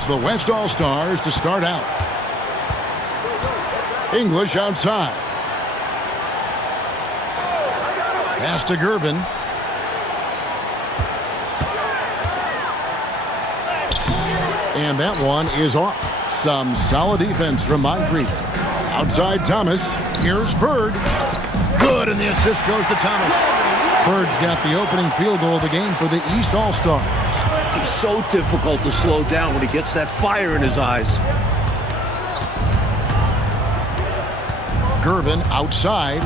It's the West All-Stars to start out. English outside. Pass to Gervin. And that one is off. Some solid defense from Moncrief. Outside Thomas. Here's Bird. Good, and the assist goes to Thomas. Bird's got the opening field goal of the game for the East All-Stars. He's so difficult to slow down when he gets that fire in his eyes. Gervin outside.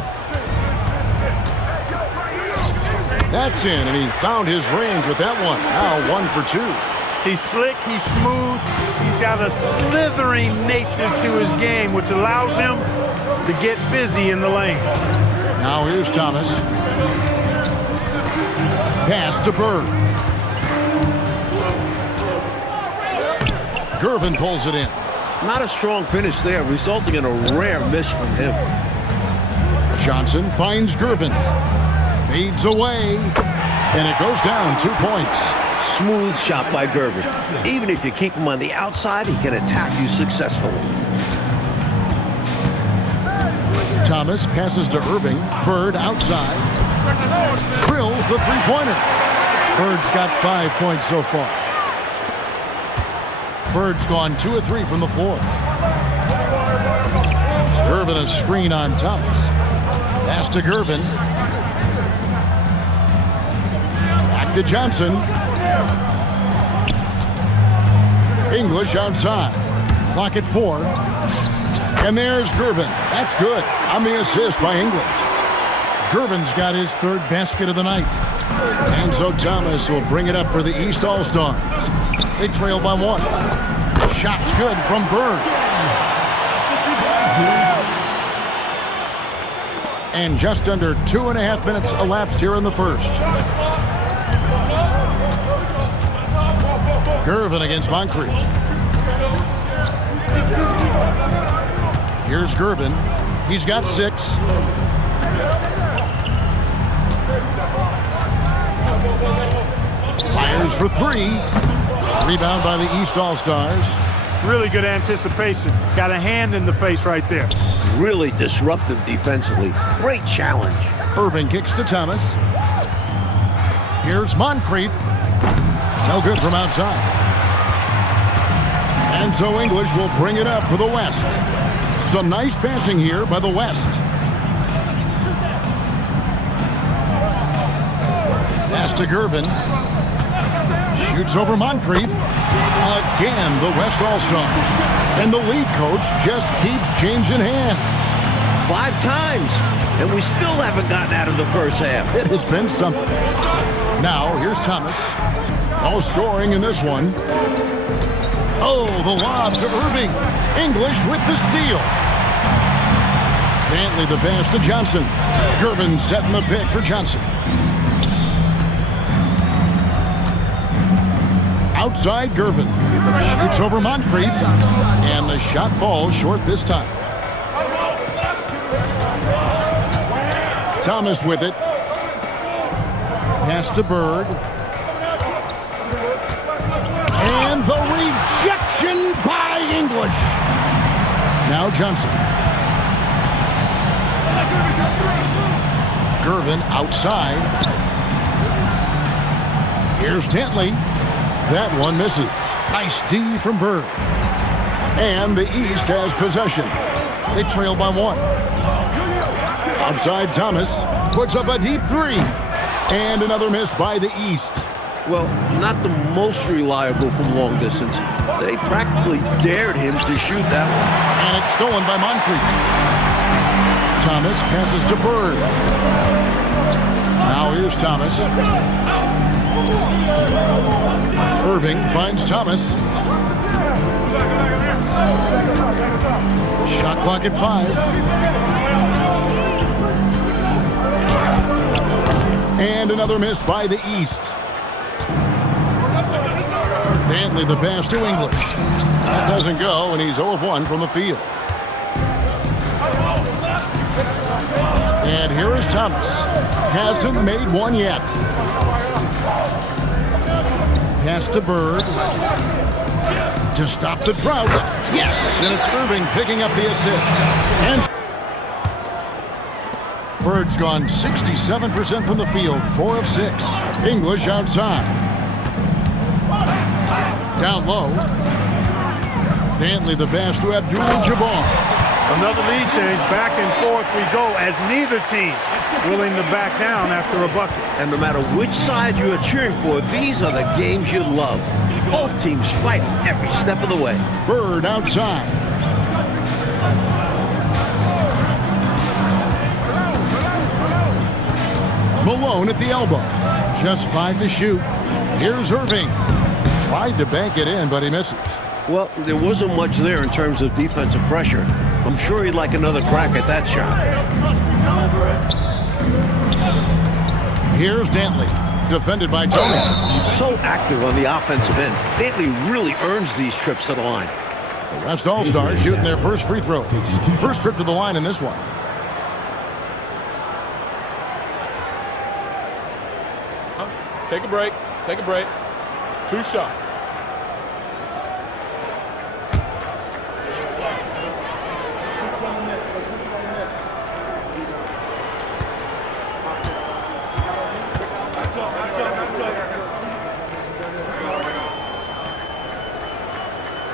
That's in, and he found his range with that one. Now 1 for 2. He's slick, he's smooth, he's got a slithering nature to his game, which allows him to get busy in the lane. Now here's Thomas. Pass to Bird. Gervin pulls it in. Not a strong finish there, resulting in a rare miss from him. Johnson finds Gervin. Fades away, and it goes down 2 points. Smooth shot by Gervin. Even if you keep him on the outside, he can attack you successfully. Thomas passes to Erving. Bird outside. Drills the three-pointer. Bird's got 5 points so far. Bird's gone 2 of 3 from the floor. Gervin a screen on Thomas. Pass to Gervin. Back to Johnson. English outside. Clock at 4. And there's Gervin. That's good on the assist by English. Gervin's got his 3rd basket of the night. And so Thomas will bring it up for the East All-Stars. They trail by 1. Shot's good from Bird. And just under 2.5 minutes elapsed here in the first. Gervin against Moncrief. Here's Gervin. He's got 6. Fires for 3. Rebound by the East All-Stars. Really good anticipation. Got a hand in the face right there. Really disruptive defensively. Great challenge. Erving kicks to Thomas. Here's Moncrief. No good from outside. And so English will bring it up for the West. Some nice passing here by the West. Pass to Gervin. Shoots over Moncrief. Again, the West All-Stars. And the lead coach just keeps changing hands. 5 times, and we still haven't gotten out of the first half. It has been something. Now, here's Thomas. No scoring in this one. Oh, the lob to Erving. English with the steal. Dantley the pass to Johnson. Gervin setting the pick for Johnson. Outside Gervin. Shoots over Moncrief. And the shot falls short this time. Thomas with it. Pass to Bird. And the rejection by English. Now Johnson. Gervin outside. Here's Dantley. That one misses. Nice D from Bird. And the East has possession. They trail by 1. Outside Thomas puts up a deep 3. And another miss by the East. Well, not the most reliable from long distance. They practically dared him to shoot that one. And it's stolen by Moncrief. Thomas passes to Bird. Now here's Thomas. Erving finds Thomas. Shot clock at 5. And another miss by the East. Dantley the pass to English. That doesn't go, and he's 0 of 1 from the field. And here is Thomas. Hasn't made one yet. Pass to Bird. to stop the drought. Yes, and it's Erving picking up the assist. And Bird's gone 67% from the field, 4 of 6. English outside. Down low. Dantley the pass to Abdul-Jabaar. Another lead change. Back and forth we go as neither team willing to back down after a bucket. And no matter which side you are cheering for, these are the games you love. Both teams fighting every step of the way. Bird outside. Malone at the elbow. Just 5 to shoot. Here's Erving. Tried to bank it in, but he misses. Well, there wasn't much there in terms of defensive pressure. I'm sure he'd like another crack at that shot. Here's Dantley, defended by Toney. So active on the offensive end. Dantley really earns these trips to the line. The West All-Stars shooting their first free throws. First trip to the line in this one. Take a break. Take a break. 2 shots.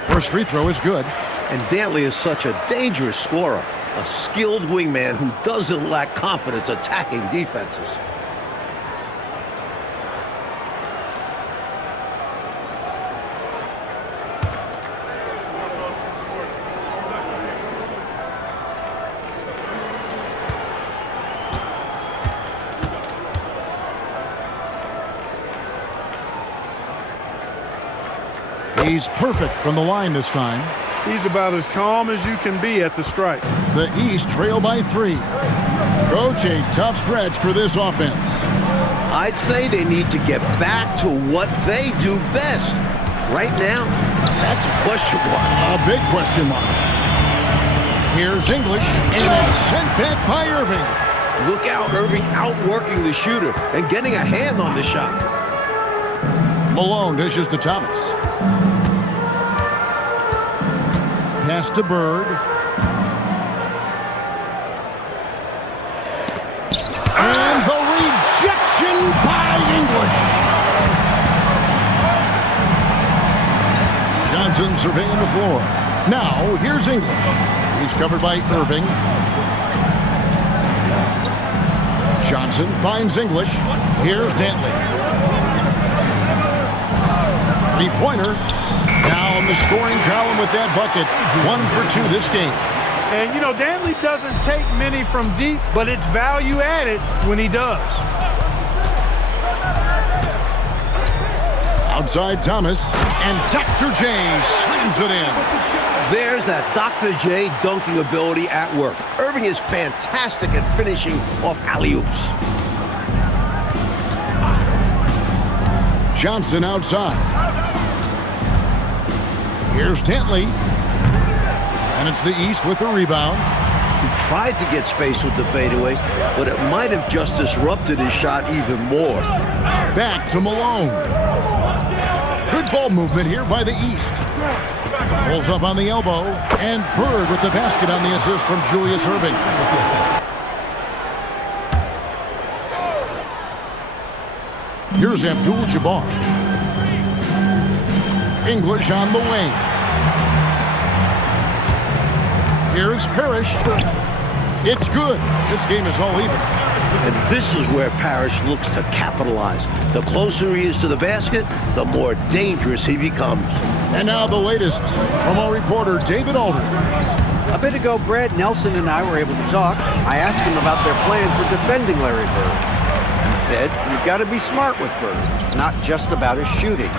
First free throw is good. And Dantley is such a dangerous scorer. A skilled wingman who doesn't lack confidence attacking defenses. He's perfect from the line this time. He's about as calm as you can be at the stripe. The East trail by 3. Coach, a tough stretch for this offense. I'd say they need to get back to what they do best. Right now, that's a question mark. A big question mark. Here's English, and it's sent back by Erving. Look out, Erving outworking the shooter and getting a hand on the shot. Malone dishes to Thomas. Pass to Bird. And the rejection by English. Johnson surveying the floor. Now, here's English. He's covered by Erving. Johnson finds English. Here's Dantley. Three-pointer. Down the scoring column with that bucket. 1 for 2 this game. And, you know, Dantley doesn't take many from deep, but it's value added when he does. Outside Thomas, and Dr. J slams it in. There's that Dr. J dunking ability at work. Erving is fantastic at finishing off alley-oops. Johnson outside. Here's Dantley. And it's the East with the rebound. He tried to get space with the fadeaway, but it might have just disrupted his shot even more. Back to Malone. Good ball movement here by the East. Pulls up on the elbow. And Bird with the basket on the assist from Julius Erving. Here's Abdul-Jabaar. English on the wing. Here's Parish. It's good. This game is all even. And this is where Parish looks to capitalize. The closer he is to the basket, the more dangerous he becomes. And now the latest from our reporter, David Aldridge. A bit ago, Brad Nelson and I were able to talk. I asked him about their plan for defending Larry Bird. He said, you've got to be smart with Bird. It's not just about his shooting.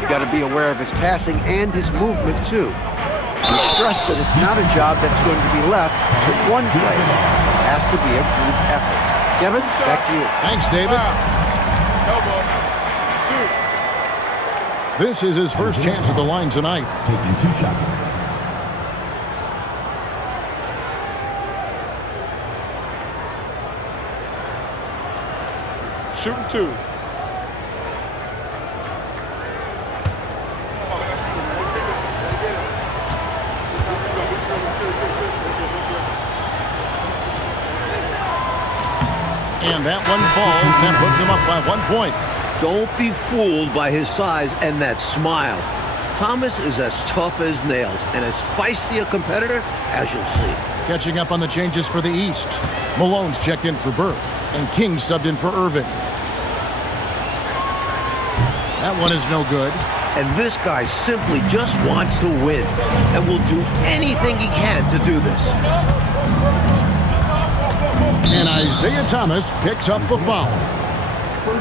You've got to be aware of his passing and his movement, too. He stressed that it's not a job that's going to be left to one player. It has to be a group effort. Kevin, back to you. Thanks, David. This is his first chance at the line tonight. Taking 2 shots. Shooting 2. And that one falls. That puts him up by 1 point. Don't be fooled by his size and that smile. Thomas is as tough as nails and as feisty a competitor as you'll see. Catching up on the changes for the East. Malone's checked in for Bird, and King subbed in for Erving. That one is no good. And this guy simply just wants to win and will do anything he can to do this. And Isiah Thomas picks up the foul.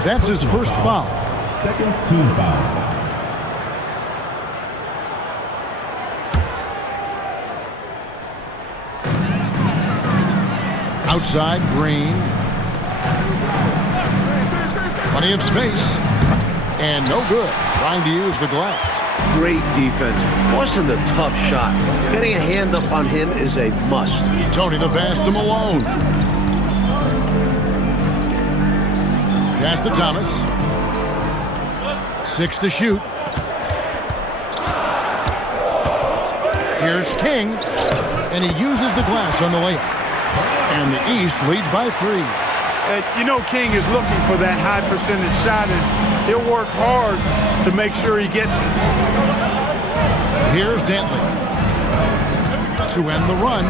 That's his first foul. Second team foul. Outside, Green. Plenty of space. And no good. Trying to use the glass. Great defense. Forcing the tough shot. Getting a hand up on him is a must. Toney the pass to Malone. Pass to Thomas. 6 to shoot. Here's King. And he uses the glass on the layup. And the East leads by 3. You know King is looking for that high percentage shot, and he'll work hard to make sure he gets it. Here's Dantley to end the run.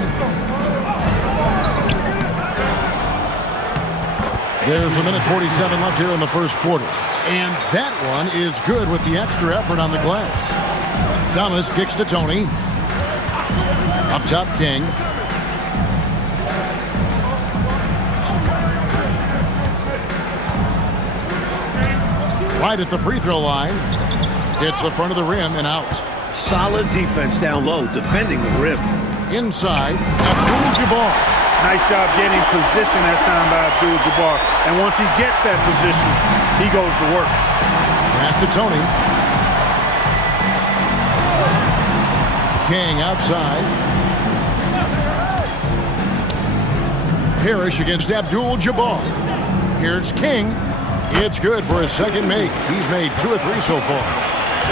There's 1:47 left here in the first quarter. And that one is good with the extra effort on the glass. Thomas kicks to Toney. Up top, King. Right at the free throw line. Hits the front of the rim and out. Solid defense down low, defending the rim. Inside, Abdul-Jabaar. Nice job getting position that time by Abdul-Jabaar. And once he gets that position, he goes to work. Pass to Toney. King outside. Parish against Abdul-Jabaar. Here's King. It's good for his second make. He's made 2 or 3 so far.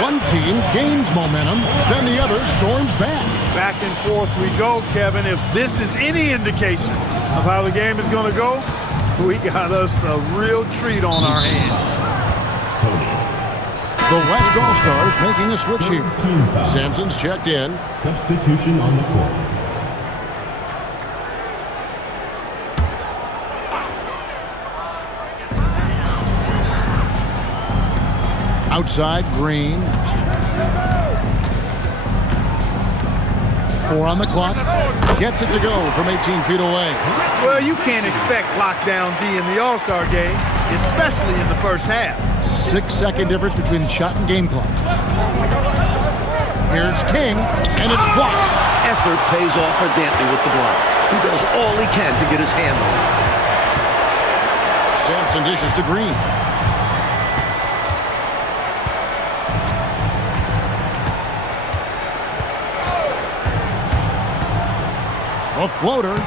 One team gains momentum, then the other storms back. Back and forth we go, Kevin. If this is any indication of how the game is going to go, we got us a real treat on our hands. The West All-Stars making a switch here. Sampson's checked in. Substitution on the court. Outside, Green. 4 on the clock. Gets it to go from 18 feet away. Well, you can't expect lockdown D in the All-Star game, especially in the first half. 6-second difference between shot and game clock. Here's King, and it's blocked. Effort pays off for Dantley with the block. He does all he can to get his hand on it. Sampson dishes to Green. A floater, and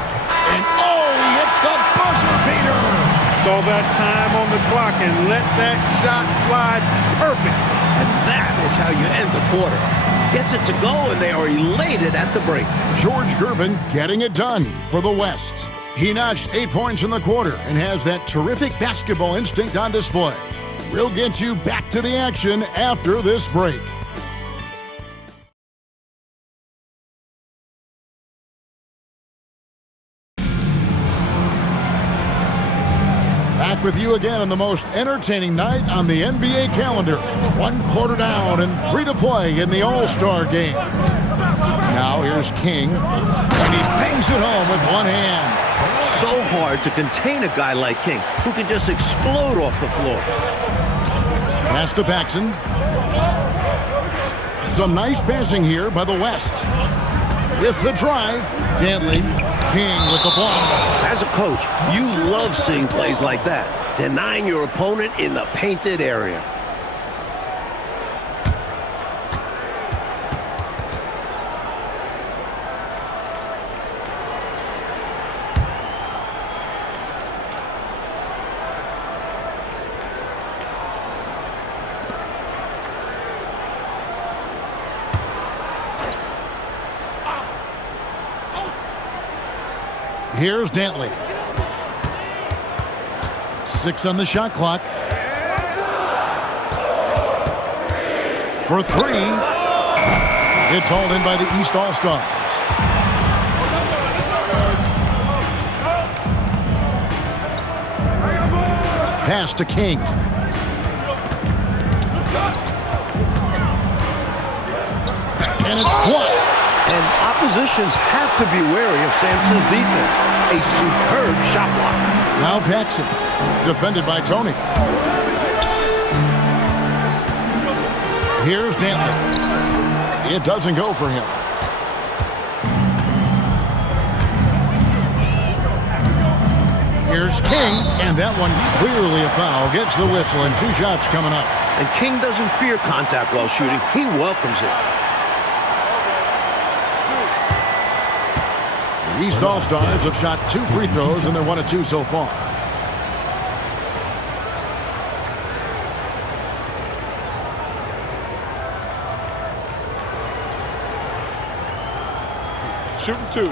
oh, he hits the buzzer beater. Saw that time on the clock and let that shot fly perfect. And that is how you end the quarter. Gets it to go, and they are elated at the break. George Gervin getting it done for the West. He notched 8 points in the quarter and has that terrific basketball instinct on display. We'll get you back to the action after this break. Back with you again on the most entertaining night on the NBA calendar. 1 quarter down and 3 to play in the All-Star game. Now here's King, and he bangs it home with one hand. So hard to contain a guy like King, who can just explode off the floor. Pass to Paxson. Some nice passing here by the West. With the drive, Dantley, King with the block. As a coach, you love seeing plays like that, denying your opponent in the painted area. Here's Dantley. 6 on the shot clock. For 3. It's hauled in by the East All-Stars. Pass to King. And it's blocked. And oppositions have to be wary of Sampson's defense. A superb shot block. Now Paxson, defended by Toney. Here's Dantley. It doesn't go for him. Here's King, and that one clearly a foul. Gets the whistle, and 2 shots coming up. And King doesn't fear contact while shooting. He welcomes it. The East All-Stars have shot 2 free throws, and they're 1 of 2 so far. Shooting 2.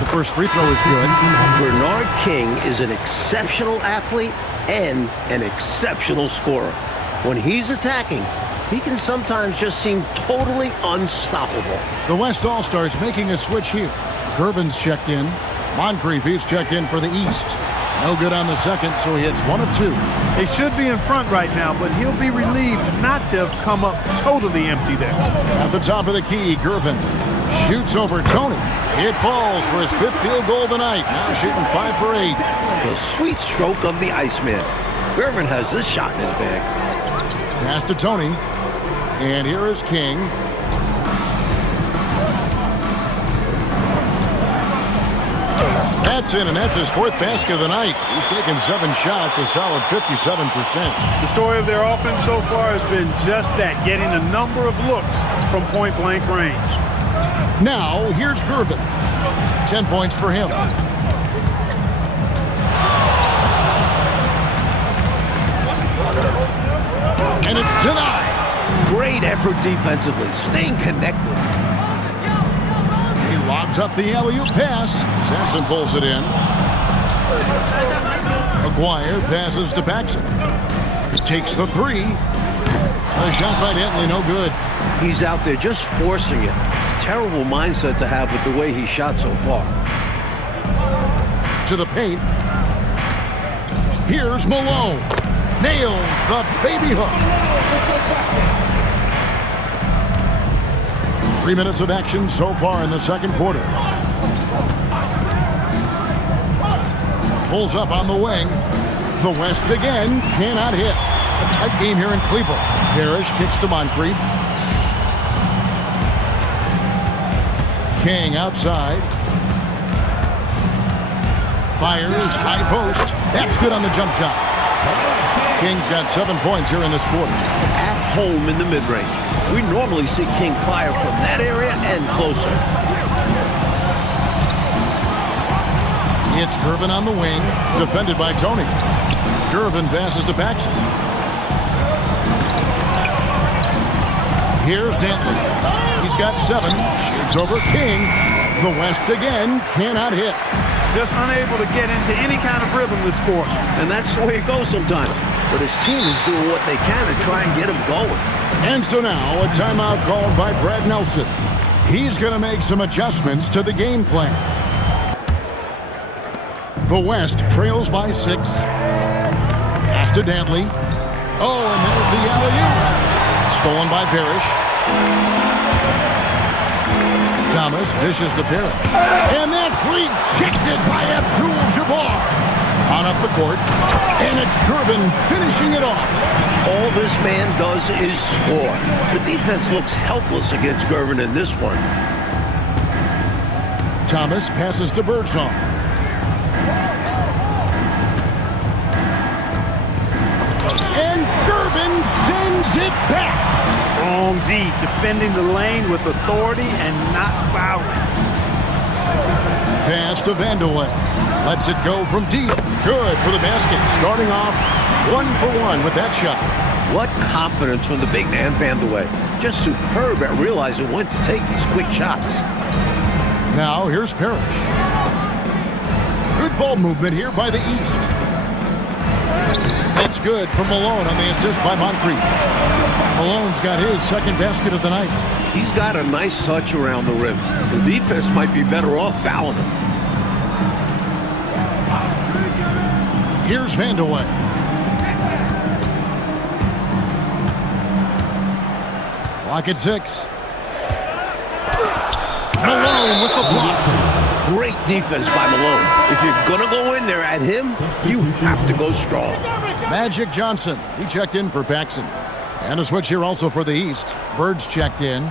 The first free throw is good. Bernard King is an exceptional athlete and an exceptional scorer. When he's attacking, he can sometimes just seem totally unstoppable. The West All-Stars making a switch here. Gervin's checked in. Moncrief, he's checked in for the East. No good on the second, so he hits 1 of 2. They should be in front right now, but he'll be relieved not to have come up totally empty there. At the top of the key, Gervin shoots over Toney. It falls for his 5th field goal of the night. Now shooting 5 for 8. The sweet stroke of the Iceman. Gervin has this shot in his bag. Pass to Toney. And here is King. That's in, and that's his 4th basket of the night. He's taken 7 shots, a solid 57%. The story of their offense so far has been just that, getting a number of looks from point-blank range. Now, here's Gervin. 10 points for him. And it's denied. Great effort defensively, staying connected. He lobs up the alley-oop pass. Sampson pulls it in. Agguirre passes to Paxson. He takes the 3. A shot by Dantley, no good. He's out there just forcing it. Terrible mindset to have with the way he shot so far. To the paint. Here's Malone. Nails the baby hook. 3 minutes of action so far in the second quarter. Pulls up on the wing. The West again cannot hit. A tight game here in Cleveland. Parish kicks to Moncrief. King outside. Fires, high post. That's good on the jump shot. King's got 7 points here in this quarter. At home in the mid-range. We normally see King fire from that area and closer. It's Gervin on the wing, defended by Toney. Gervin passes to Paxson. Here's Dantley. He's got 7. Shoots over King. The West again cannot hit. Just unable to get into any kind of rhythm this quarter. And that's the way it goes sometimes. But his team is doing what they can to try and get him going. And so now a timeout called by Brad Nelson. He's going to make some adjustments to the game plan. The West trails by 6. Pass to Dantley. Oh, and there's the alley-oop. Stolen by Parish. Thomas dishes to Parish. And that's rejected by Abdul-Jabaar. On up the court. And it's Gervin finishing it off. All this man does is score. The defense looks helpless against Gervin in this one. Thomas passes to Birdsong. And Gervin sends it back. Strong D, defending the lane with authority and not fouling. Pass to Vandeweghe. Lets it go from deep. Good for the basket. Starting off 1 for 1 with that shot. What confidence from the big man Vandeweghe. Just superb at realizing when to take these quick shots. Now here's Parish. Good ball movement here by the East. That's good for Malone on the assist by Moncrief. Malone's got his second basket of the night. He's got a nice touch around the rim. The defense might be better off fouling him. Here's Vandeweghe. Clock at 6. Malone with the block. Great defense by Malone. If you're going to go in there at him, you have to go strong. Magic Johnson, he checked in for Paxson. And a switch here also for the East. Birds checked in.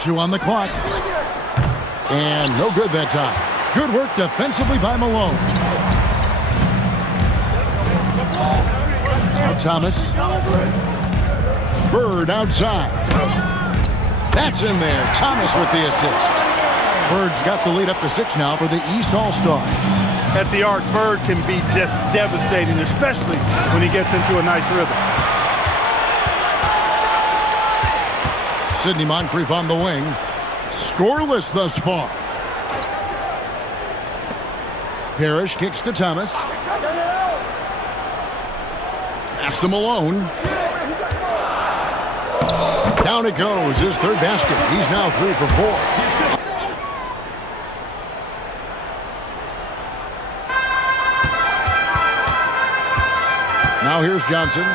2 on the clock. And no good that time. Good work defensively by Malone. Now Thomas. Bird outside. That's in there. Thomas with the assist. Bird's got the lead up to 6 now for the East All-Stars. At the arc, Bird can be just devastating, especially when he gets into a nice rhythm. Sidney Moncrief on the wing. Scoreless thus far. Parish kicks to Thomas. Pass to Malone. Down it goes, his third basket. He's now 3 for 4. Now here's Johnson.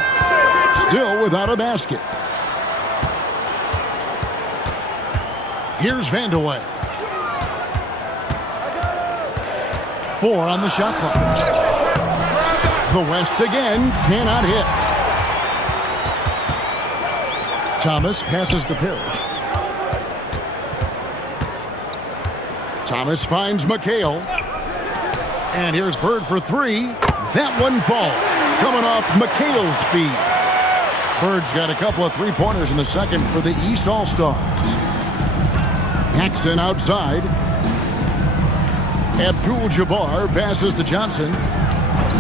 Still without a basket. Here's Vandeweghe. 4 on the shot clock. The West again cannot hit. Thomas passes to Parish. Thomas finds McHale. And here's Bird for 3. That one falls. Coming off McHale's feed. Bird's got a couple of three-pointers in the second for the East All-Stars. Paxson outside. Abdul-Jabbar passes to Johnson.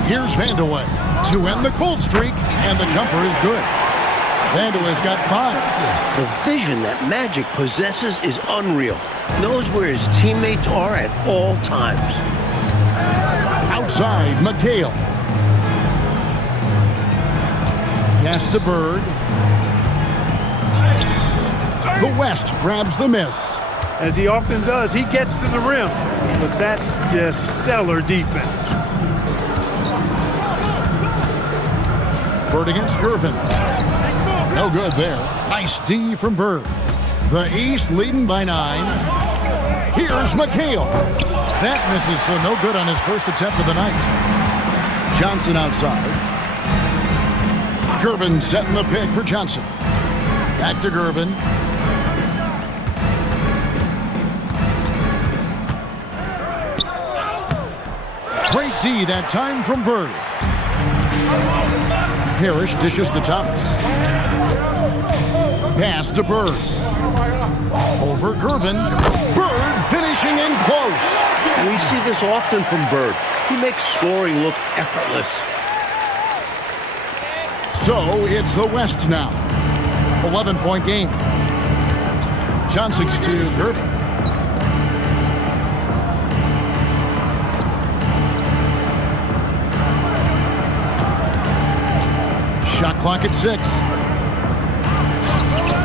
Here's Vandeweghe to end the cold streak, and the jumper is good. Vandeweghe's got 5. The vision that Magic possesses is unreal. Knows where his teammates are at all times. Outside, McHale. Pass to Bird. The West grabs the miss. As he often does, he gets to the rim, but that's just stellar defense. Bird against Gervin. No good there. Nice D from Bird. The East leading by 9. Here's McHale. That misses, so no good on his first attempt of the night. Johnson outside. Gervin setting the pick for Johnson. Back to Gervin. Great D that time from Bird. Parish dishes to Thomas. Pass to Bird. Over Gervin. Bird finishing in close. We see this often from Bird. He makes scoring look effortless. So it's the West now. 11-point game. Johnson's to Gervin. Shot clock at 6.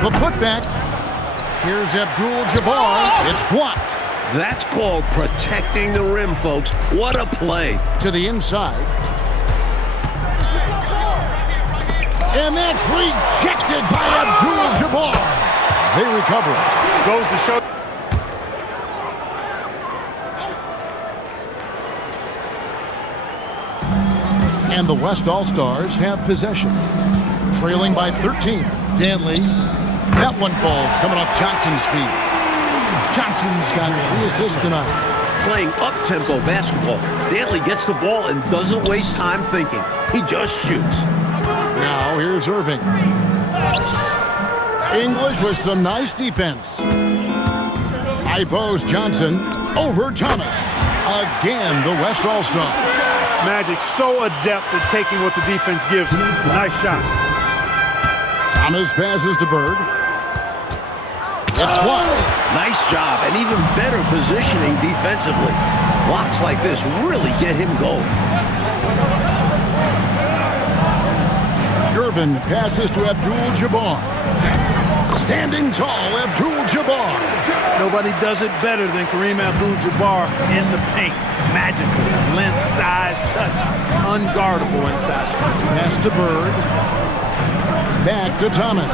The putback. Here's Abdul-Jabbar. It's blocked. That's called protecting the rim, folks. What a play. To the inside. And that's rejected by Abdul-Jabbar. They recover it. Goes to show. And the West All-Stars have possession. Trailing by 13. Dantley. That one falls coming off Johnson's feet. Johnson's got 3 assists tonight. Playing up-tempo basketball. Dantley gets the ball and doesn't waste time thinking. He just shoots. Now here's Erving. English with some nice defense. High post Johnson over Thomas. Again, the West All-Stars. Magic so adept at taking what the defense gives him. Nice shot. Thomas passes to Bird. It's blocked. Nice job, and even better positioning defensively. Blocks like this really get him going. Gervin passes to Abdul-Jabaar. Standing tall, Abdul-Jabaar. Nobody does it better than Kareem Abdul-Jabbar in the paint. Magical. Length, size, touch. Unguardable inside. Pass to Bird. Back to Thomas.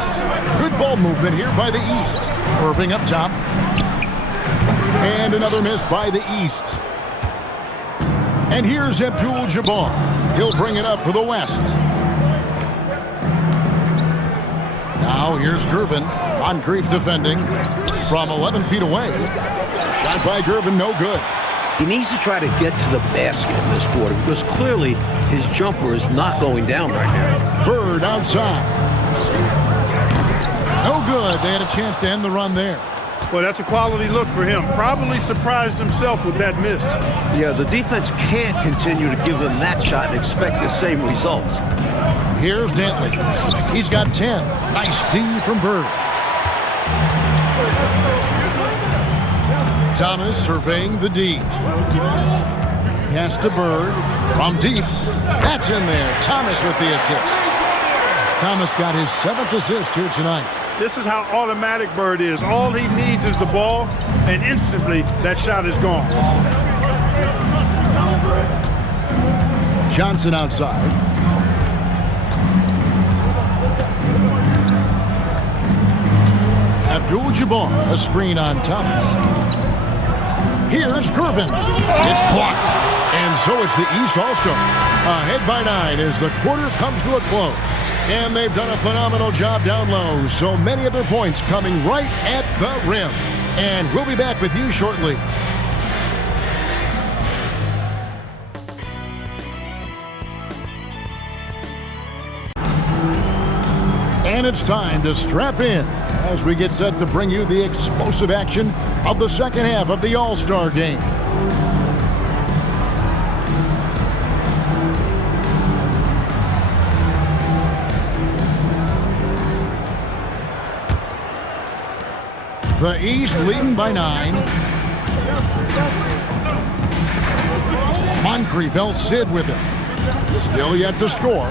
Good ball movement here by the East. Erving up top. And another miss by the East. And here's Abdul-Jabbar. He'll bring it up for the West. Now here's Gervin. Moncrief defending from 11 feet away. Shot by Gervin, no good. He needs to try to get to the basket in this quarter because clearly his jumper is not going down right now. Bird outside. No good. They had a chance to end the run there. Well, that's a quality look for him. Probably surprised himself with that miss. Yeah, the defense can't continue to give him that shot and expect the same results. Here's Dantley. He's got 10. Nice D from Bird. Thomas surveying the D. Pass to Bird from deep. That's in there. Thomas with the assist. Thomas got his 7th assist here tonight. This is how automatic Bird is. All he needs is the ball, and instantly that shot is gone. Johnson outside. Abdul-Jabbar, a screen on Thomas. Here's Gervin. It's blocked. And so it's the East All-Stars. Ahead by 9 as the quarter comes to a close. And they've done a phenomenal job down low. So many of their points coming right at the rim. And we'll be back with you shortly. And it's time to strap in as we get set to bring you the explosive action of the second half of the All-Star game. The East leading by 9. Moncrief, El Cid with it. Still yet to score.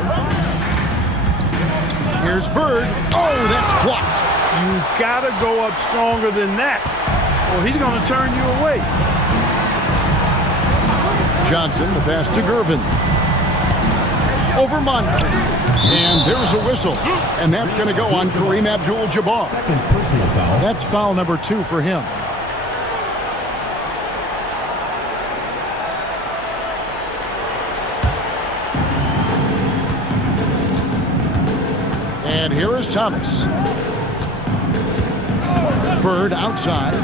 Here's Bird. Oh, that's blocked. You gotta go up stronger than that, or he's gonna turn you away. Johnson, the pass to Gervin. Over Moncrief. And there's a whistle. And that's going to go on Kareem Abdul-Jabaar. Second personal foul. That's foul number 2 for him. And here is Thomas. Bird outside.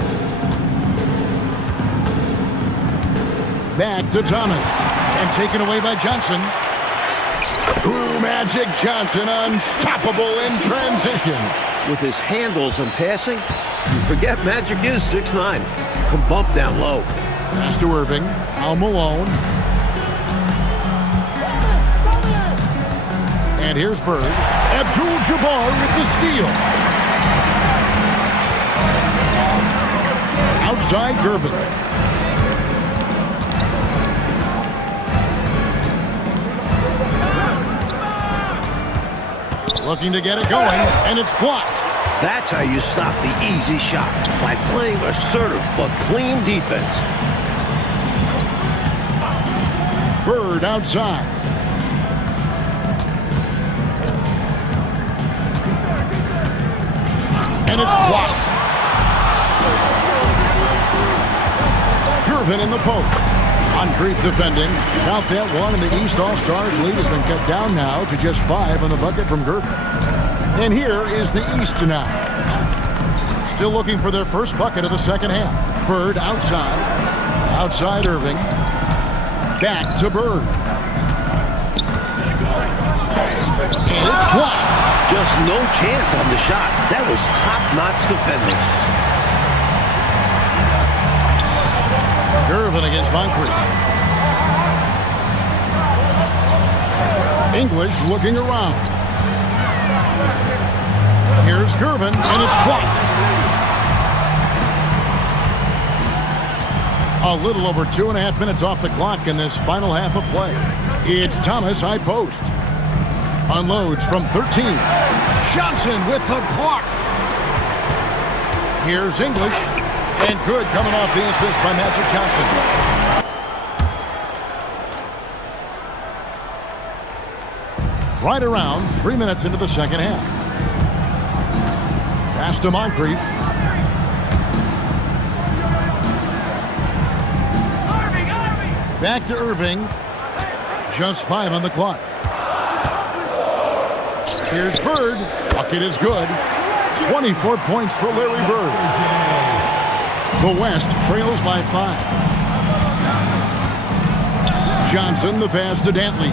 Back to Thomas. And taken away by Johnson. Ooh, Magic Johnson, unstoppable in transition. With his handles and passing, you forget Magic is 6'9". Can bump down low. Pass to Erving. Malone. And here's Bird. Abdul-Jabbar with the steal. Outside Gervin. Looking to get it going, and it's blocked. That's how you stop the easy shot, by playing assertive but clean defense. Bird outside. And it's blocked. Gervin in the post. Moncrief defending. Count that one, and the East All-Stars lead has been cut down now to just 5 on the bucket from Gervin. And here is the East now. Still looking for their first bucket of the second half. Bird outside. Outside Erving. Back to Bird. And it's blocked. Just no chance on the shot. That was top-notch defending. Gervin against Moncrief. English looking around. Here's Gervin, and it's blocked. A little over 2.5 minutes off the clock in this final half of play. It's Thomas high post. Unloads from 13. Johnson with the block. Here's English. And good coming off the assist by Magic Johnson. Right around 3 minutes into the second half. Pass to Moncrief. Back to Erving. Just 5 on the clock. Here's Bird. Bucket is good. 24 points for Larry Bird. The West trails by 5. Johnson, the pass to Dantley.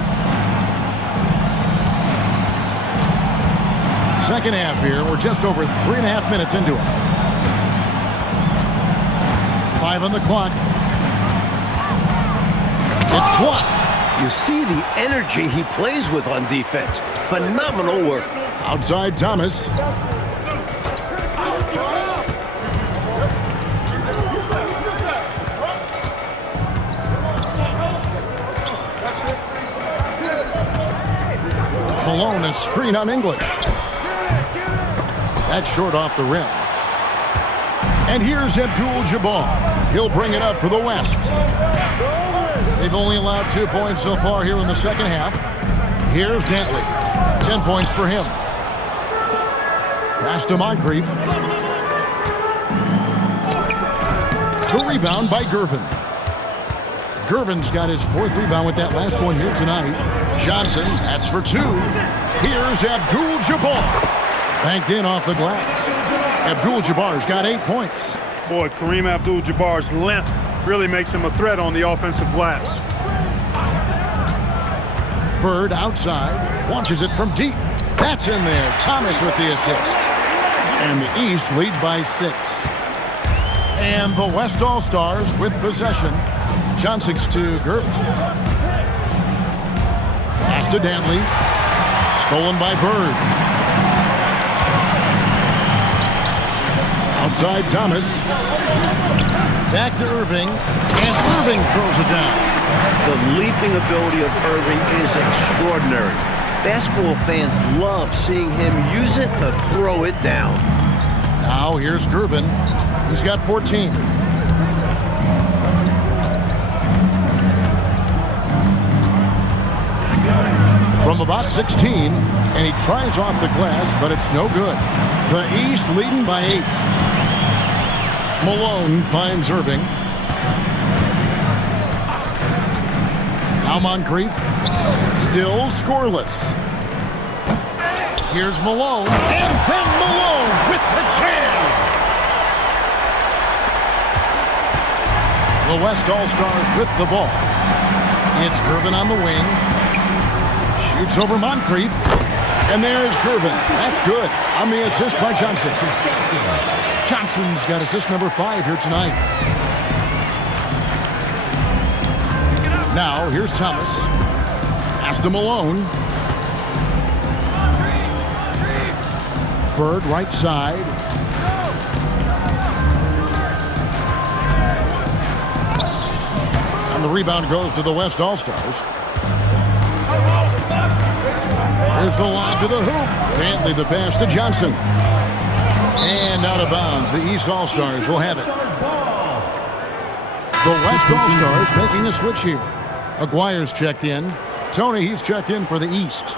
Second half here. We're just over 3.5 minutes into it. 5 on the clock. It's blocked. You see the energy he plays with on defense. Phenomenal work. Outside Thomas. Malone, a screen on English. That's short off the rim. And here's Abdul-Jabaar. He'll bring it up for the West. They've only allowed 2 points so far here in the second half. Here's Dantley. 10 points for him. Pass to Moncrief. The rebound by Gervin. Gervin's got his 4th rebound with that last one here tonight. Johnson, that's for 2. Here's Abdul-Jabaar. Banked in off the glass. Abdul-Jabbar's got 8 points. Boy, Kareem Abdul-Jabbar's length really makes him a threat on the offensive glass. Bird outside. Launches it from deep. That's in there. Thomas with the assist. And the East leads by 6. And the West All-Stars with possession. Johnson's to Gervin. Pass to Dantley. Stolen by Bird. Outside Thomas. Back to Erving. And Erving throws it down. The leaping ability of Erving is extraordinary. Basketball fans love seeing him use it to throw it down. Now here's Gervin. He's got 14. From about 16, and he tries off the glass, but it's no good. The East leading by 8. Malone finds Erving. Now Moncrief. Still scoreless. Here's Malone. And then Malone with the jam. The West All-Stars with the ball. It's Gervin on the wing. Shoots over Moncrief. And there's Gervin. That's good. On the assist by Johnson. Johnson's got assist number 5 here tonight. Now, here's Thomas. Pass to Malone. Bird right side. And the rebound goes to the West All-Stars. Here's the lob to the hoop. Dantley the pass to Johnson. And out of bounds. The East All-Stars will have it. The West All-Stars making a switch here. Agguirre's checked in. Toney, he's checked in for the East.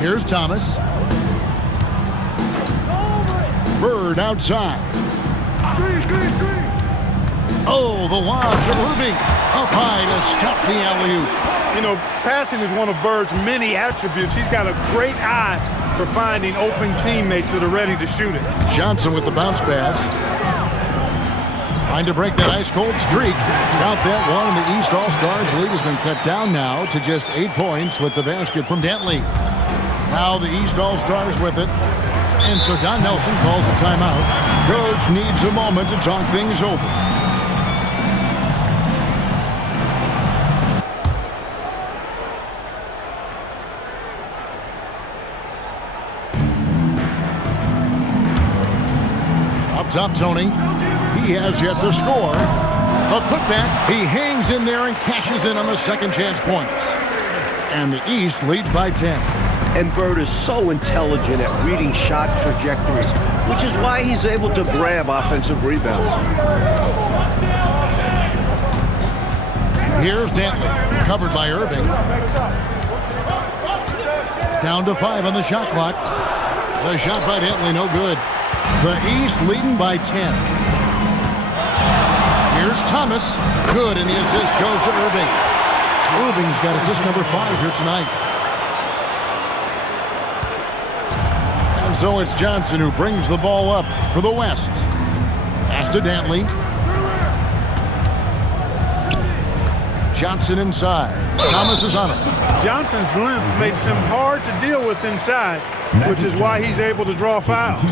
Here's Thomas. Bird outside. Oh, the lob to Erving. Up high to stuff the alley-oop. You know, passing is one of Bird's many attributes. He's got a great eye for finding open teammates that are ready to shoot it. Johnson with the bounce pass. Trying to break that ice-cold streak. Count that one, and the East All-Stars lead has been cut down now to just 8 points with the basket from Dantley. Now the East All-Stars with it. And so Don Nelson calls a timeout. Coach needs a moment to talk things over. Up top, Toney. He has yet to score. A putback. He hangs in there and cashes in on the second chance points. And the East leads by 10. And Bird is so intelligent at reading shot trajectories, which is why he's able to grab offensive rebounds. Here's Dantley, covered by Erving. Down to 5 on the shot clock. The shot by Dantley, no good. The East leading by 10. Here's Thomas. Good, and the assist goes to Erving. Erving's got assist number 5 here tonight. And so it's Johnson who brings the ball up for the West. Pass to Dantley. Johnson inside. Thomas is on it. Johnson's length makes him hard to deal with inside, which is why he's able to draw fouls.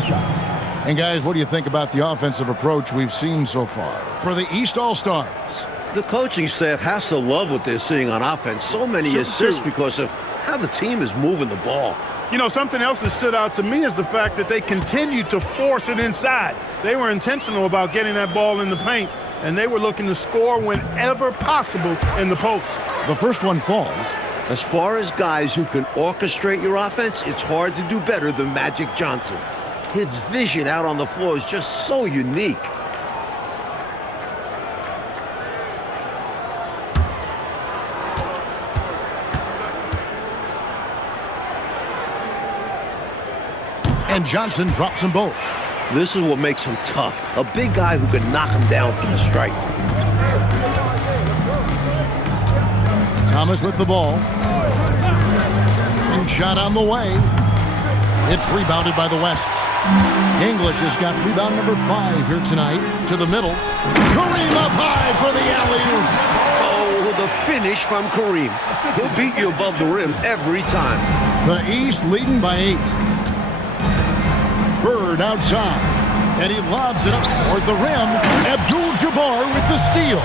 And guys, what do you think about the offensive approach we've seen so far for the East All-Stars? The coaching staff has to love what they're seeing on offense. So many assists because of how the team is moving the ball. You know, something else that stood out to me is the fact that they continued to force it inside. They were intentional about getting that ball in the paint, and they were looking to score whenever possible in the post. The first one falls. As far as guys who can orchestrate your offense, it's hard to do better than Magic Johnson. His vision out on the floor is just so unique. And Johnson drops them both. This is what makes him tough. A big guy who can knock him down from the strike. Thomas with the ball. And shot on the way. It's rebounded by the West. English has got rebound number 5 here tonight. To the middle. Kareem up high for the alley-oop. Oh, the finish from Kareem. He'll beat you above the rim every time. The East leading by 8. Bird outside, and he lobs it up toward the rim. Abdul-Jabaar with the steal.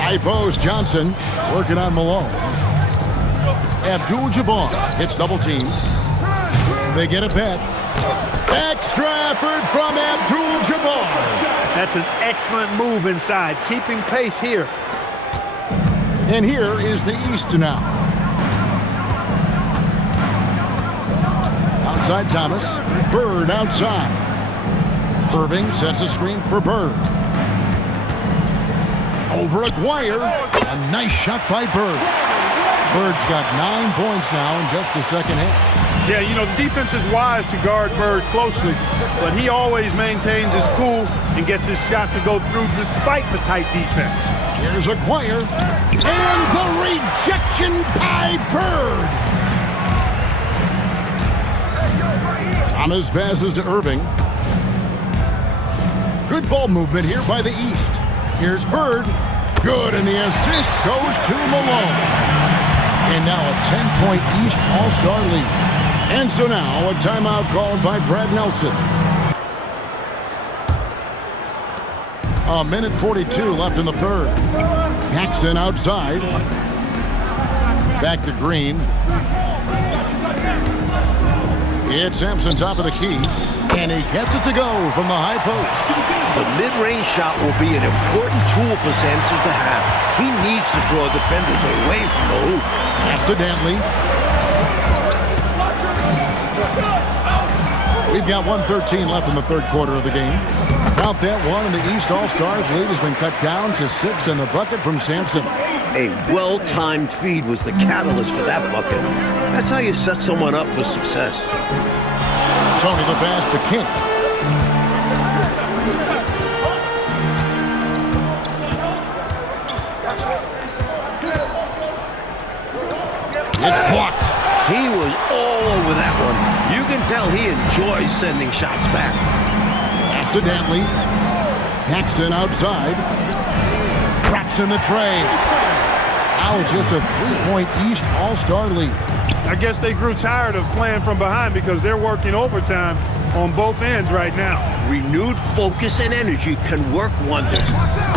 High post, Johnson working on Malone. Abdul-Jabaar hits double team. They get it back. Extra effort from Abdul-Jabaar. That's an excellent move inside, keeping pace here. And here is the East now. Outside Thomas. Bird outside. Erving sets a screen for Bird. Over Agguirre. A nice shot by Bird. Bird's got 9 points now in just the second half. Yeah, you know, the defense is wise to guard Bird closely, but he always maintains his cool and gets his shot to go through despite the tight defense. Here's Agguirre. And the rejection by Bird. Thomas passes to Erving. Good ball movement here by the East. Here's Bird. Good, and the assist goes to Malone. And now a 10-point East All-Star lead. And so now a timeout called by Brad Nelson. A minute 42 left in the third. Paxson outside. Back to Green. It's Sampson top of the key, and he gets it to go from the high post. The mid-range shot will be an important tool for Sampson to have. He needs to draw defenders away from the hoop. Pass to Dantley. We've got 1:13 left in the third quarter of the game. Count that one, and the East All-Stars lead has been cut down to 6 in the bucket from Sampson. A well-timed feed was the catalyst for that bucket. That's how you set someone up for success. Toney the pass to King. It's blocked. He was all over that one. You can tell he enjoys sending shots back. Pass to Dantley. Paxson outside. Traps in the tray. Now it's just a 3-point East All-Star lead. I guess they grew tired of playing from behind because they're working overtime on both ends right now. Renewed focus and energy can work wonders.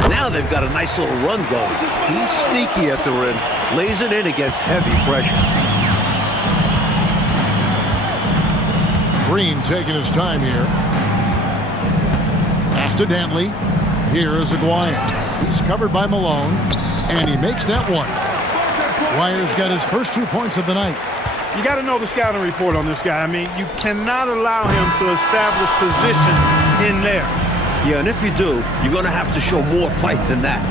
Now they've got a nice little run going. He's sneaky at the rim, lays it in against heavy pressure. Green taking his time here. Pass to Dantley. Here is Agguirre. He's covered by Malone, and he makes that one. Aguirre's got his first 2 points of the night. You got to know the scouting report on this guy. I mean, you cannot allow him to establish position in there. Yeah, and if you do, you're going to have to show more fight than that.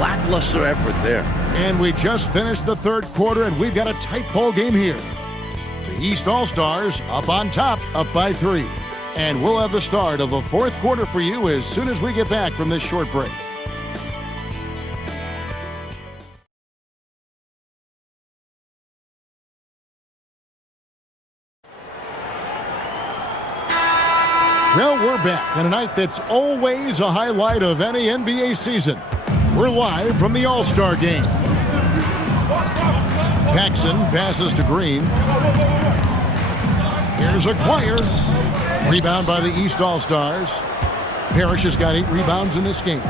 Lackluster effort there. And we just finished the third quarter, and we've got a tight ball game here. The East All-Stars up on top, up by 3. And we'll have the start of the fourth quarter for you as soon as we get back from this short break. Well, we're back on a night that's always a highlight of any NBA season. We're live from the All-Star game. Paxson passes to Green. Here's Agguirre. Rebound by the East All-Stars. Parish has got 8 rebounds in this game.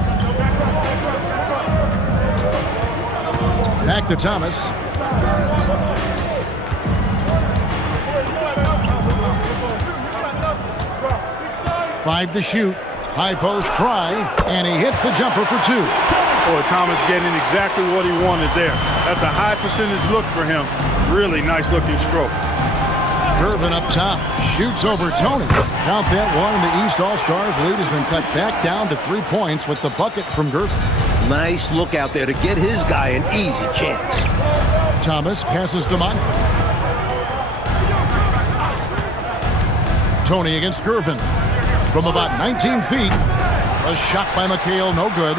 Back to Thomas. Five to shoot. High post try, and he hits the jumper for 2. Boy, Thomas getting exactly what he wanted there. That's a high percentage look for him. Really nice looking stroke. Gervin up top, shoots over Toney. Count that one, and the East All-Stars lead has been cut back down to 3 points with the bucket from Gervin. Nice look out there to get his guy an easy chance. Thomas passes to Moncrief. Toney against Gervin. From about 19 feet, a shot by McHale, no good.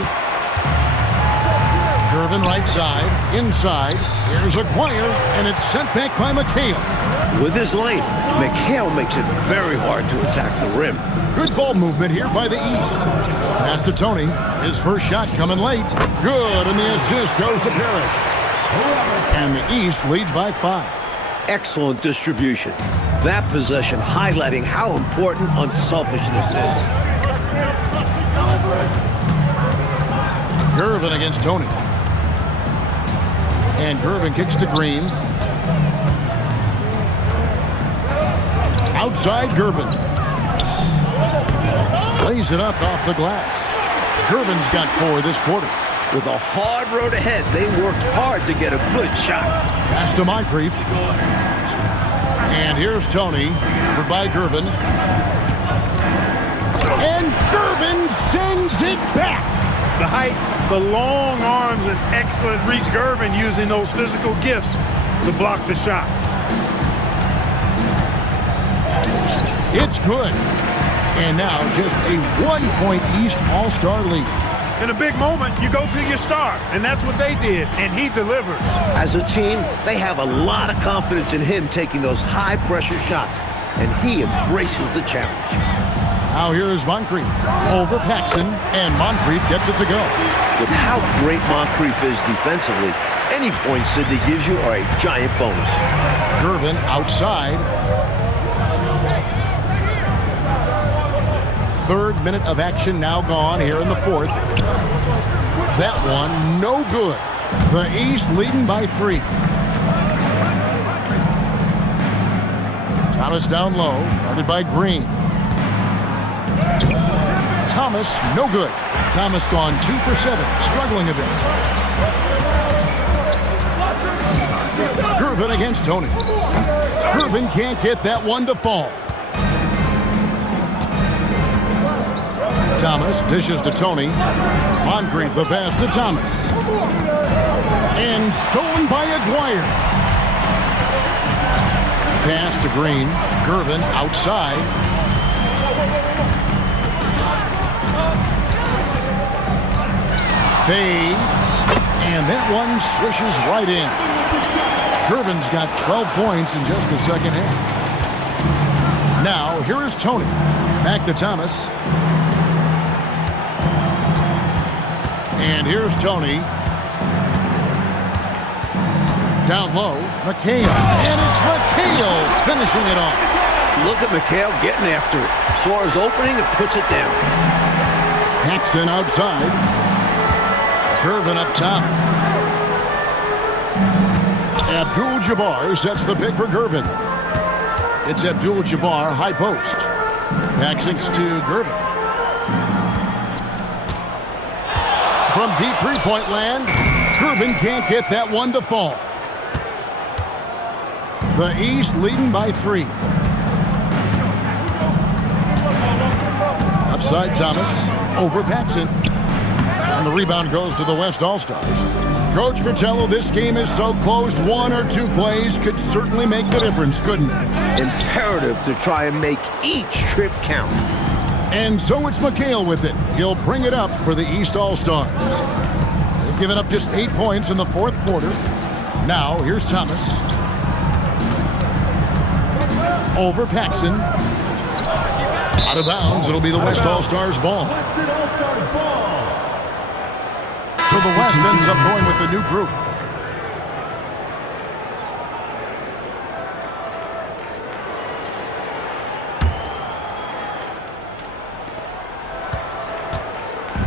Gervin right side, inside. Here's Agguirre, and it's sent back by McHale. With his length, McHale makes it very hard to attack the rim. Good ball movement here by the East. Pass to Toney. His first shot coming late. Good, and the assist goes to Parish. And the East leads by 5. Excellent distribution. That possession highlighting how important unselfishness is. Gervin against Toney. And Gervin kicks to Green. Outside Gervin. Lays it up off the glass. Gervin's got 4 this quarter. With a hard road ahead, they worked hard to get a good shot. Pass to Moncrief. And here's Toney, covered by Gervin. And Gervin sends it back. The height, the long arms, and excellent reach. Gervin using those physical gifts to block the shot. It's good. And now just a 1-point East All-Star lead. In a big moment, you go to your star, and that's what they did, and he delivers. As a team, they have a lot of confidence in him taking those high-pressure shots, and he embraces the challenge. Now here's Moncrief over Paxson, and Moncrief gets it to go. With how great Moncrief is defensively, any points Sidney gives you are a giant bonus. Gervin outside. Third minute of action now gone here in the fourth. That one, no good. The East leading by 3. Thomas down low, guarded by Green. Thomas, no good. Thomas gone 2 for 7, struggling a bit. Gervin against Toney. Gervin can't get that one to fall. Thomas dishes to Toney. Moncrief the pass to Thomas. And stolen by Agguirre. Pass to Green. Gervin outside. Fades. And that one swishes right in. Gervin's got 12 points in just the second half. Now, here is Toney. Back to Thomas. And here's Toney. Down low, McHale. And it's McHale finishing it off. Look at McHale getting after it. Saw his opening and puts it down. Paxson outside. Gervin up top. Abdul-Jabaar sets the pick for Gervin. It's Abdul-Jabaar, high post. Paxson's to Gervin. From deep three-point land, Gervin can't get that one to fall. The East leading by 3. Upside Thomas, over Paxson. And the rebound goes to the West All-Stars. Coach Fratello, this game is so close, 1 or 2 plays could certainly make the difference, couldn't it? Imperative to try and make each trip count. And so it's McHale with it. He'll bring it up for the East All-Stars. They've given up just 8 points in the 4th quarter. Now, here's Thomas. Over Paxson. Out of bounds, it'll be the West All-Stars ball. So the West ends up going with the new group.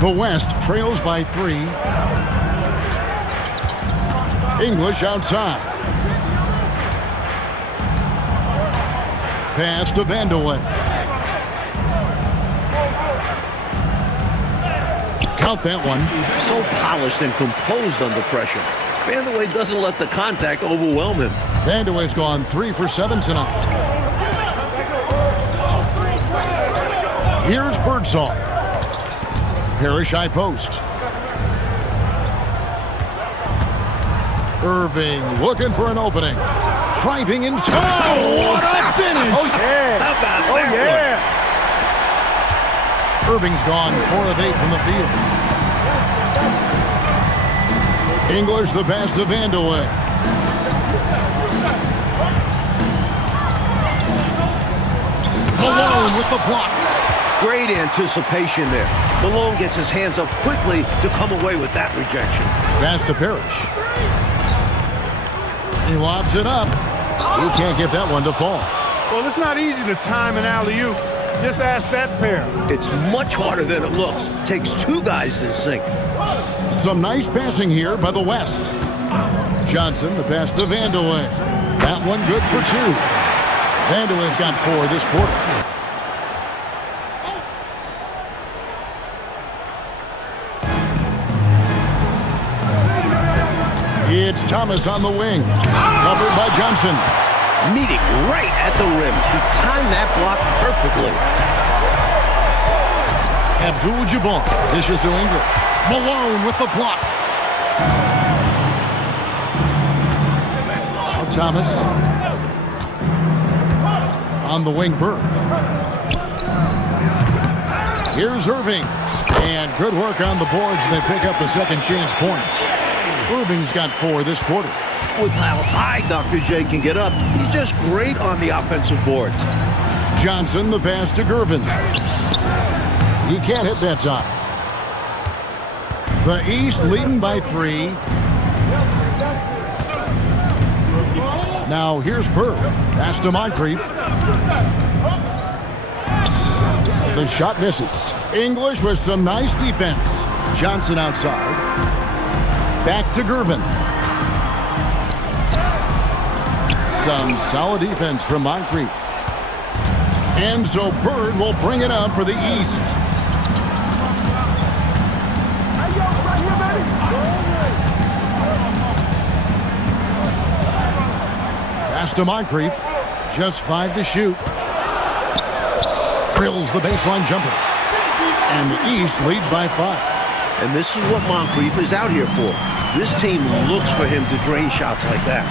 The West trails by 3. English outside. Pass to Vandeweghe. Count that one. So polished and composed under pressure. Vandeweghe doesn't let the contact overwhelm him. Vandeweghe's gone 3 for 7 tonight. Here's Birdsong. Parish high post. Erving looking for an opening. Driving inside. Oh, what a finish! Oh, yeah. How about Oh, that yeah. Erving's gone 4 of 8 from the field. English the pass to Vandeweghe. Malone with the block. Great anticipation there. Malone gets his hands up quickly to come away with that rejection. Pass to Parish. He lobs it up. He can't get that one to fall. Well, it's not easy to time an alley-oop. Just ask that pair. It's much harder than it looks. Takes 2 guys to sink. Some nice passing here by the West. Johnson, the pass to Vandeweghe. That one good for 2. Vandeweghe's got 4 this quarter. It's Thomas on the wing. Covered by Johnson. Meeting right at the rim. He timed that block perfectly. Abdul-Jabaar dishes to English. Malone with the block. Now Thomas. On the wing, Bird. Here's Erving. And good work on the boards. They pick up the second chance points. Erving's got 4 this quarter. With how high Dr. J can get up, he's just great on the offensive boards. Johnson, the pass to Gervin. He can't hit that time. The East leading by 3. Now here's Bird. Pass to Moncrief. The shot misses. English with some nice defense. Johnson outside. Back to Gervin. Some solid defense from Moncrief. And so Bird will bring it up for the East. Pass to Moncrief. Just 5 to shoot. Drills the baseline jumper. And the East leads by 5. And this is what Moncrief is out here for. This team looks for him to drain shots like that.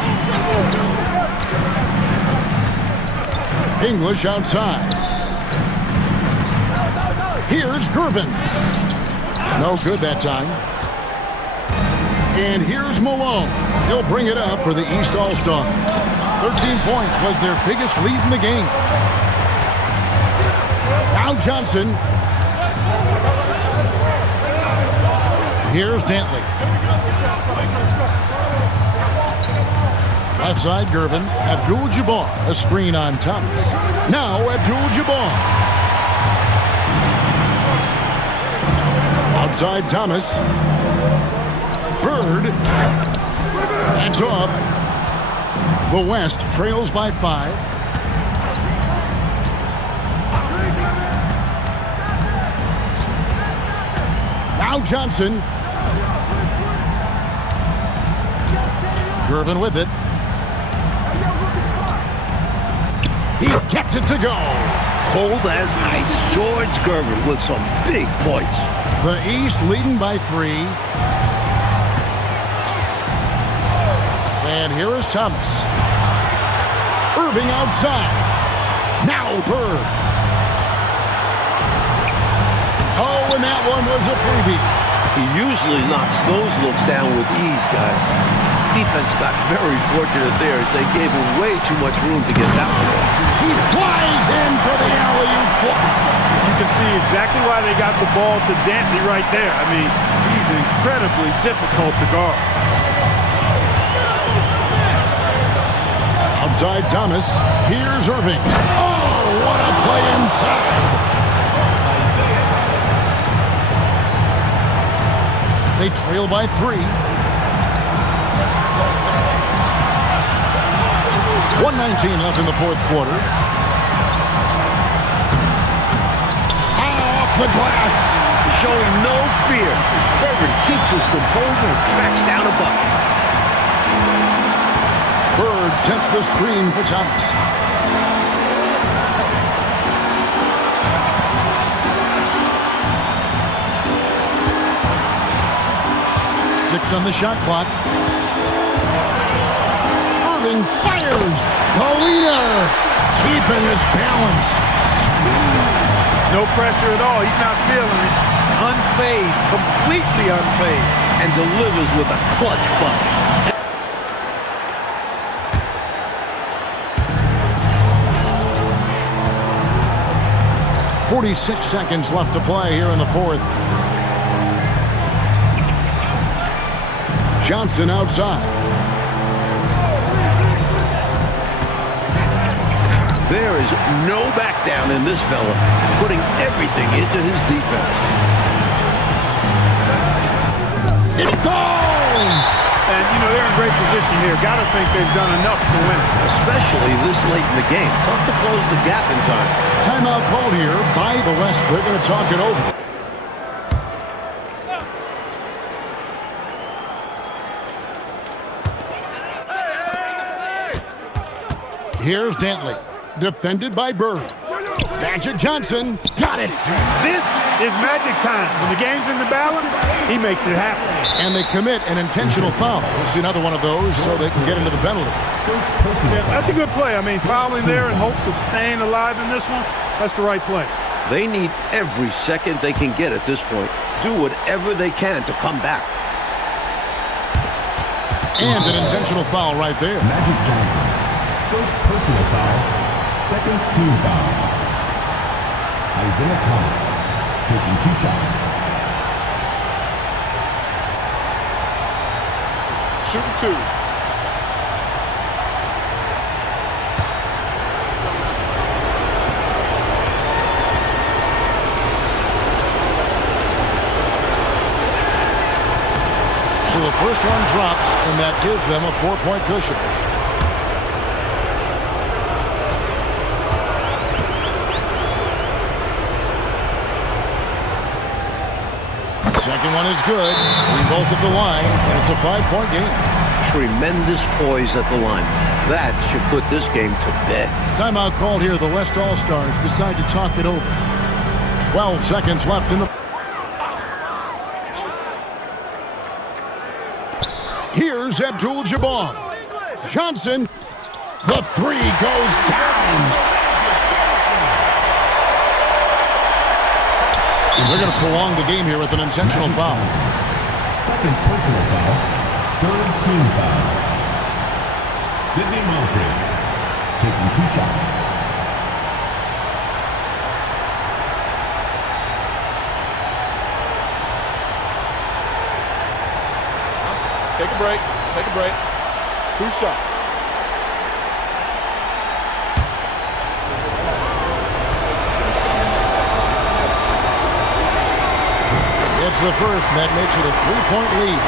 English outside. Here's Gervin. No good that time. And here's Malone. He'll bring it up for the East All-Stars. 13 points was their biggest lead in the game. Now Johnson. Here's Dantley. Left side, Gervin. Abdul-Jabaar. A screen on Thomas. Now Abdul-Jabaar. Outside Thomas. Bird. That's off. The West trails by 5. Now Johnson. Gervin with it. He gets it to go. Cold as ice. George Gervin with some big points. The East leading by 3. And here is Thomas. Erving outside. Now Bird. Oh, and that one was a freebie. He usually knocks those looks down with ease, guys. Defense got very fortunate there as they gave him way too much room to get that one off. He flies in for the alley-oop block. You can see exactly why they got the ball to Dantley right there. I mean, he's incredibly difficult to guard. Outside Thomas. Here's Erving. Oh, what a play inside. They trail by 3. 1:19 left in the fourth quarter. Off the glass. Showing no fear. Gervin keeps his composure and tracks down a bucket. Bird sets the screen for Thomas. Six on the shot clock. Erving fires. Colina keeping his balance. No pressure at all. He's not feeling it. Unfazed, completely unfazed. And delivers with a clutch bucket. 46 seconds left to play here in the fourth. Johnson outside. There is no back down in this fella, putting everything into his defense. It falls! And, you know, they're in great position here. Got to think they've done enough to win it. Especially this late in the game. Tough to close the gap in time. Timeout called here by the West. They're going to talk it over. Here's Dantley. Defended by Bird. Magic Johnson. Got it. This is magic time. When the game's in the balance, he makes it happen. And they commit an intentional foul. We'll see another one of those so they can get into the penalty. Yeah, that's a good play. I mean, fouling there in hopes of staying alive in this one, that's the right play. They need every second they can get at this point. Do whatever they can to come back. And an intentional foul right there. Magic Johnson. First personal foul. Second team foul. Isiah Thomas taking 2 shots. Shooting 2. So the first one drops, and that gives them a 4-point cushion. Second one is good. We both at the line, and it's a 5-point game. Tremendous poise at the line. That should put this game to bed. Timeout called here. The West All-Stars decide to talk it over. 12 seconds left in the... Here's Abdul-Jabaar. Johnson. The 3 goes down. They're going to prolong the game here with an intentional foul. Second personal foul. Third team foul. Sidney Moncrief taking 2 shots. Take a break. Take a break. 2 shots. It's the first, and that makes it a 3-point lead.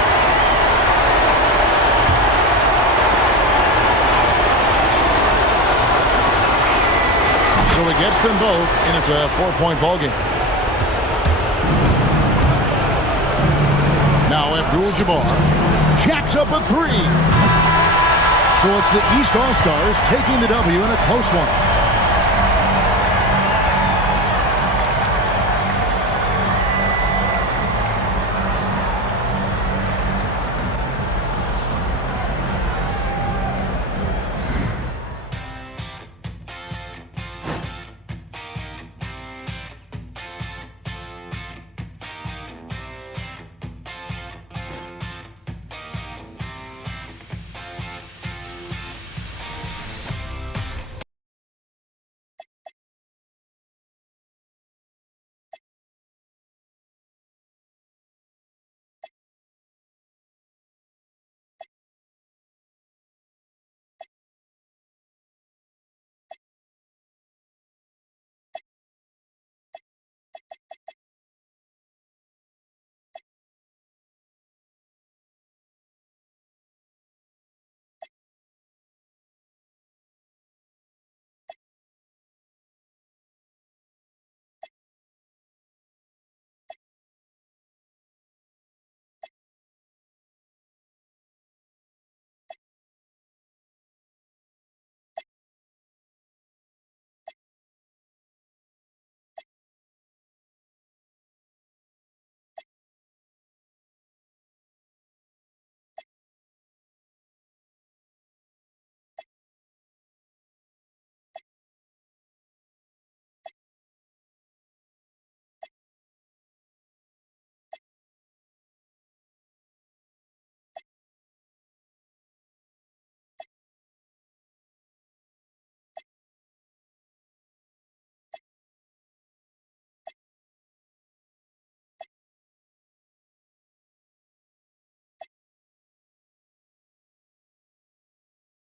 So he gets them both, and it's a 4-point ball game. Now Abdul-Jabaar jacks up a three. So it's the East All-Stars taking the W in a close one.